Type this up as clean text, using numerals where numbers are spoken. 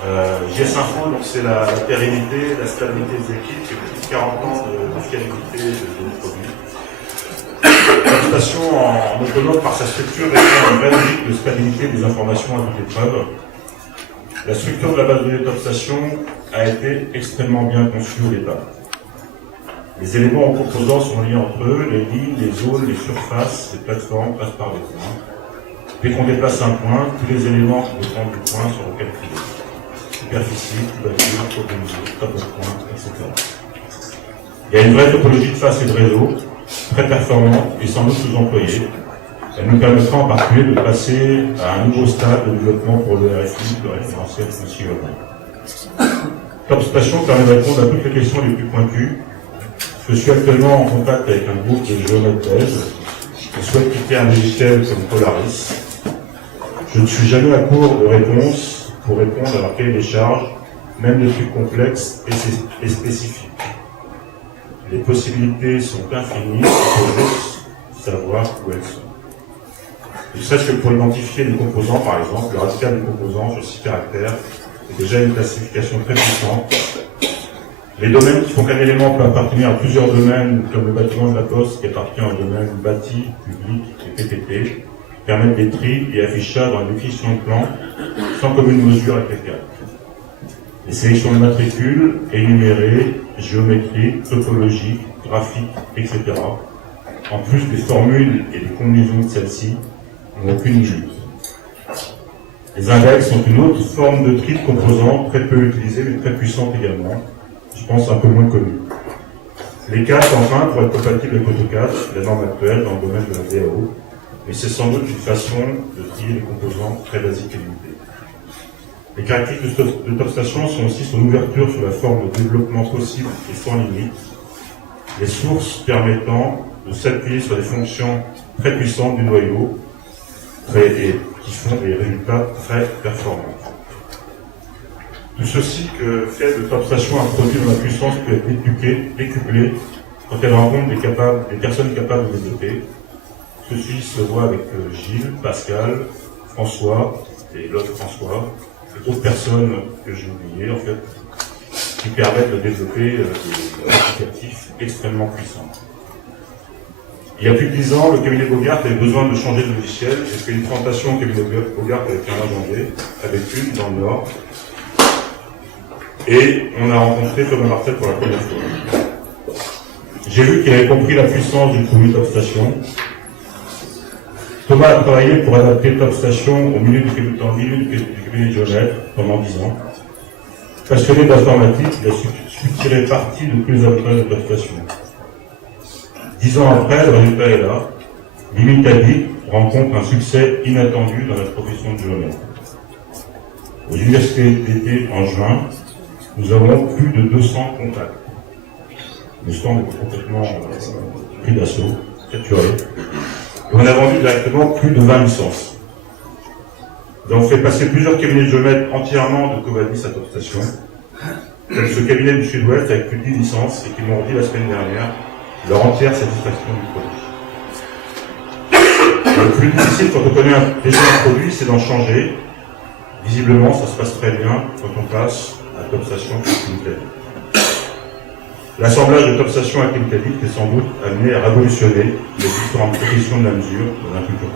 JS Info, donc c'est la pérennité, la stabilité des équipes, c'est plus de 40 ans de fiabilité de nos produits. Topstation en autonome par sa structure répond à une vraie logique de stabilité des informations à toute épreuve. La structure de la base de données Topstation a été extrêmement bien conçue au départ. Les éléments en composants sont liés entre eux, les lignes, les zones, les surfaces, les plateformes passent par des points. Dès qu'on déplace un point, tous les éléments qui dépendent du point seront calculés. Superficie, couverture, taux de niveau, top de point, etc. Il y a une vraie topologie de face et de réseau, très performante et sans doute sous-employée. Elle nous permettra en particulier de passer à un nouveau stade de développement pour le RFI, le référentiel foncier urbain. Topstation permet de répondre à toutes les questions les plus pointues. Je suis actuellement en contact avec un groupe de géomètres belges qui souhaite quitter un logiciel comme Polaris. Je ne suis jamais à court de réponses pour répondre à leur cahier des charges, même les plus complexes et spécifiques. Les possibilités sont infinies, il faut juste savoir où elles sont. Ne serait-ce que pour identifier les composants, par exemple, le radical des composants sur 6 caractères, c'est déjà une classification très puissante. Les domaines qui font qu'un élément peut appartenir à plusieurs domaines, comme le bâtiment de la Poste qui appartient au domaine bâti, public et PTP, permettent des tris et affichages dans la définition de plan, sans commune mesure avec les cartes. Les sélections de matricules, énumérées, géométriques, topologiques, graphiques, etc., en plus des formules et des combinaisons de celles-ci, n'ont aucune limite. Les index sont une autre forme de tri de composants, très peu utilisée, mais très puissante également, je pense un peu moins connue. Les cartes, enfin, pour être compatibles avec AutoCAD, la norme actuelle dans le domaine de la DAO, mais c'est sans doute une façon de trier les composants très basiques et limitées. Les caractéristiques de Topstation sont aussi son ouverture sur la forme de développement possible et sans limite, les sources permettant de s'appuyer sur des fonctions très puissantes du noyau et qui font des résultats très performants. Tout ceci que fait de Topstation un produit dont la puissance peut être décuplée quand elle rencontre des personnes capables de développer. Ceci se voit avec Gilles, Pascal, François et l'autre François, et d'autres personnes que j'ai oubliées en fait, qui permettent de développer des applicatifs extrêmement puissants. Il y a plus de 10 ans, le cabinet Bogart avait besoin de changer de logiciel. J'ai fait une présentation au cabinet Bogart avec un Janvier, avec une dans le Nord. Et on a rencontré Thomas Martel pour la première fois. J'ai vu qu'il avait compris la puissance du produit Topstation. Thomas a travaillé pour adapter Topstation au milieu du cabinet de géomètre pendant 10 ans. Passionné d'informatique, il a su tirer parti de tous les avantages de Topstation. 10 ans après, le résultat est là. Limitabi rencontre un succès inattendu dans la profession de géomètre. Aux universités d'été en juin, nous avons plus de 200 contacts. Le stand est complètement pris d'assaut, saturé. Et on a vendu directement plus de 20 licences. Nous avons fait passer plusieurs cabinets de géomètres entièrement de Covadis à Topstation, comme ce cabinet du Sud-Ouest avec plus de 10 licences et qui m'ont dit la semaine dernière leur entière satisfaction du produit. Le plus difficile quand on connaît déjà un produit, c'est d'en changer. Visiblement, ça se passe très bien quand on passe à Topstation avec Limitabi. L'assemblage de Topstation avec Limitabi est sans doute amené à révolutionner les différentes professions de la mesure dans un futur.